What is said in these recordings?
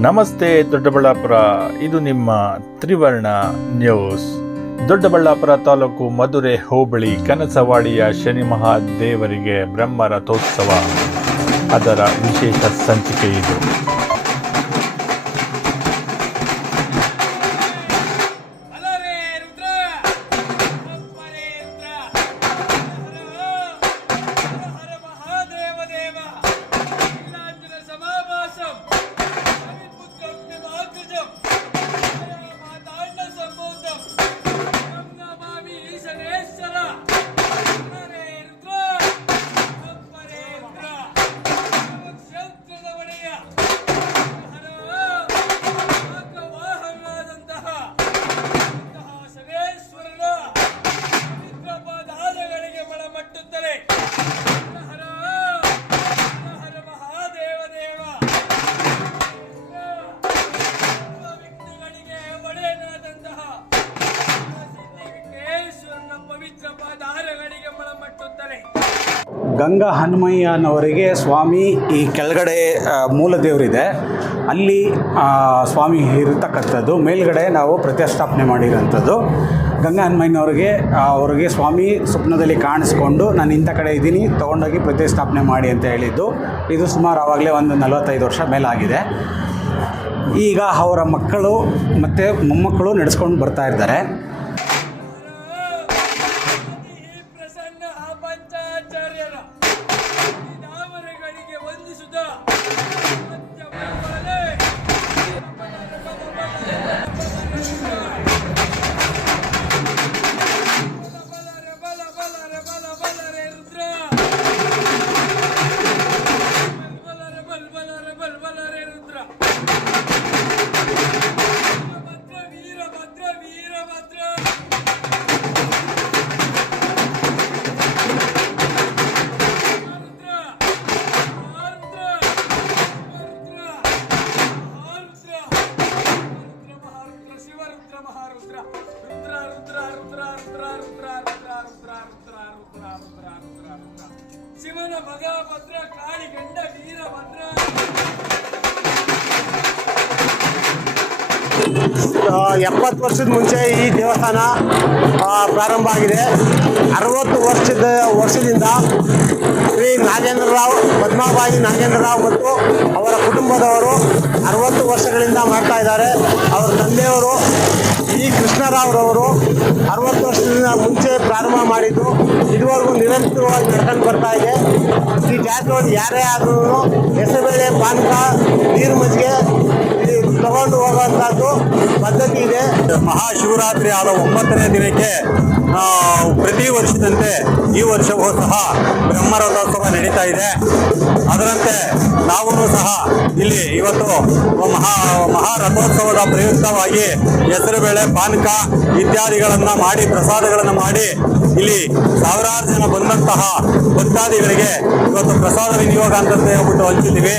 ನಮಸ್ತೆ ದೊಡ್ಡಬಳ್ಳಾಪುರ. ಇದು ನಿಮ್ಮ ತ್ರಿವರ್ಣ ನ್ಯೂಸ್. ದೊಡ್ಡಬಳ್ಳಾಪುರ ತಾಲೂಕು ಮಧುರೆ ಹೋಬಳಿ ಕನಸವಾಡಿಯ ಶನಿ ಮಹಾದೇವರಿಗೆ ಬ್ರಹ್ಮ ರಥೋತ್ಸವ. ಅದರ ವಿಶೇಷ ಸಂಚಿಕೆ ಇದು. ಗಂಗಾ ಹನುಮಯ್ಯನವರಿಗೆ ಸ್ವಾಮಿ ಈ ಕೆಳಗಡೆ ಮೂಲ ದೇವರಿದೆ ಅಲ್ಲಿ ಸ್ವಾಮಿ ಇರತಕ್ಕಂಥದ್ದು. ಮೇಲ್ಗಡೆ ನಾವು ಪ್ರತಿಷ್ಠಾಪನೆ ಮಾಡಿರೋಂಥದ್ದು. ಗಂಗಾ ಹನುಮಯ್ಯನವ್ರಿಗೆ ಅವ್ರಿಗೆ ಸ್ವಾಮಿ ಸ್ವಪ್ನದಲ್ಲಿ ಕಾಣಿಸ್ಕೊಂಡು, ನಾನು ಇಂಥ ಕಡೆ ಇದ್ದೀನಿ, ತೊಗೊಂಡೋಗಿ ಪ್ರತಿಷ್ಠಾಪನೆ ಮಾಡಿ ಅಂತ ಹೇಳಿದ್ದು. ಇದು ಸುಮಾರು ಆವಾಗಲೇ ಒಂದು ನಲವತ್ತೈದು ವರ್ಷ ಮೇಲಾಗಿದೆ. ಈಗ ಅವರ ಮಕ್ಕಳು ಮತ್ತು ಮೊಮ್ಮಕ್ಕಳು ನಡೆಸ್ಕೊಂಡು ಬರ್ತಾ ಇದ್ದಾರೆ. ಮಗ ಭದ್ರ, ಕಾಳಿ ಗಂಡ ವೀರಭದ್ರ ಎಪ್ಪತ್ತು ವರ್ಷದ ಮುಂಚೆ ಈ ದೇವಸ್ಥಾನ ಪ್ರಾರಂಭ ಆಗಿದೆ. ಅರವತ್ತು ವರ್ಷದ ವರ್ಷದಿಂದ ಶ್ರೀ ನಾಗೇಂದ್ರ ರಾವ್, ಪದ್ಮಾಬಾಯಿ ನಾಗೇಂದ್ರ ರಾವ್ ಮತ್ತು ಅವರ ಕುಟುಂಬದವರು ಅರವತ್ತು ವರ್ಷಗಳಿಂದ ಮಾಡ್ತಾ ಇದ್ದಾರೆ. ಅವರ ತಂದೆಯವರು ಈ ಕೃಷ್ಣರಾವ್ರವರು ಅರವತ್ತು ವರ್ಷದಿಂದ ಮುಂಚೆ ಪ್ರಾರಂಭ ಮಾಡಿದ್ದು, ಇದುವರೆಗೂ ನಿರಂತರವಾಗಿ ನಡ್ಕೊಂಡು ಬರ್ತಾ ಇದೆ. ಈ ಜಾತ್ರೆ ಯಾರೇ ಆದ್ರೂ ಹೆಸರುಬೇಳೆ ಪಾನಕ ನೀರು ಮಜ್ಜಿಗೆ ತಗೊಂಡು ಹೋಗುವಂಥದ್ದು ಪದ್ಧತಿ ಇದೆ. ಮಹಾಶಿವರಾತ್ರಿ ಆದ ಒಂಬತ್ತನೇ ದಿನಕ್ಕೆ ಪ್ರತಿ ವರ್ಷದಂತೆ ಈ ವರ್ಷವೂ ಸಹ ಬ್ರಹ್ಮರಥೋತ್ಸವ ನಡೀತಾ ಇದೆ. ಅದರಂತೆ ನಾವು ಸಹ ಇಲ್ಲಿ ಇವತ್ತು ಮಹಾ, ಮಹಾರಥೋತ್ಸವದ ಪ್ರಯುಕ್ತವಾಗಿ ಹೆಸರುಬೇಳೆ, ಪಾನಕ ಇತ್ಯಾದಿಗಳನ್ನು ಮಾಡಿ, ಪ್ರಸಾದಗಳನ್ನು ಮಾಡಿ ಇಲ್ಲಿ ಸಾವಿರಾರು ಜನ ಬಂದಂತಹ ಭಕ್ತಾದಿಗಳಿಗೆ ಇವತ್ತು ಪ್ರಸಾದ ವಿನಿಯೋಗ ಅಂತ ಹೇಳ್ಬಿಟ್ಟು ಹಂಚಿದ್ದೀವಿ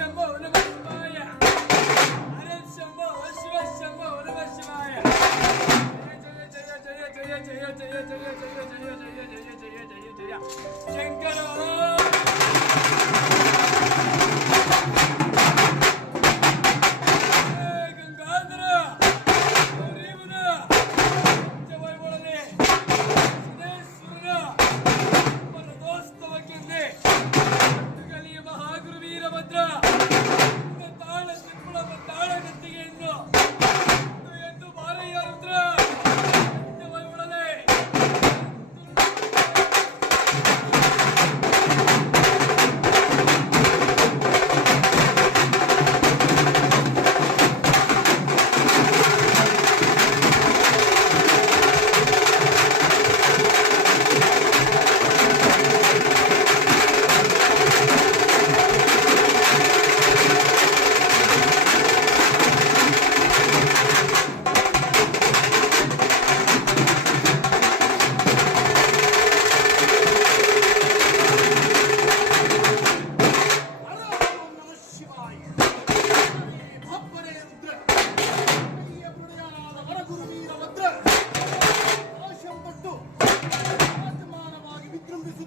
Simone.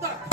없다.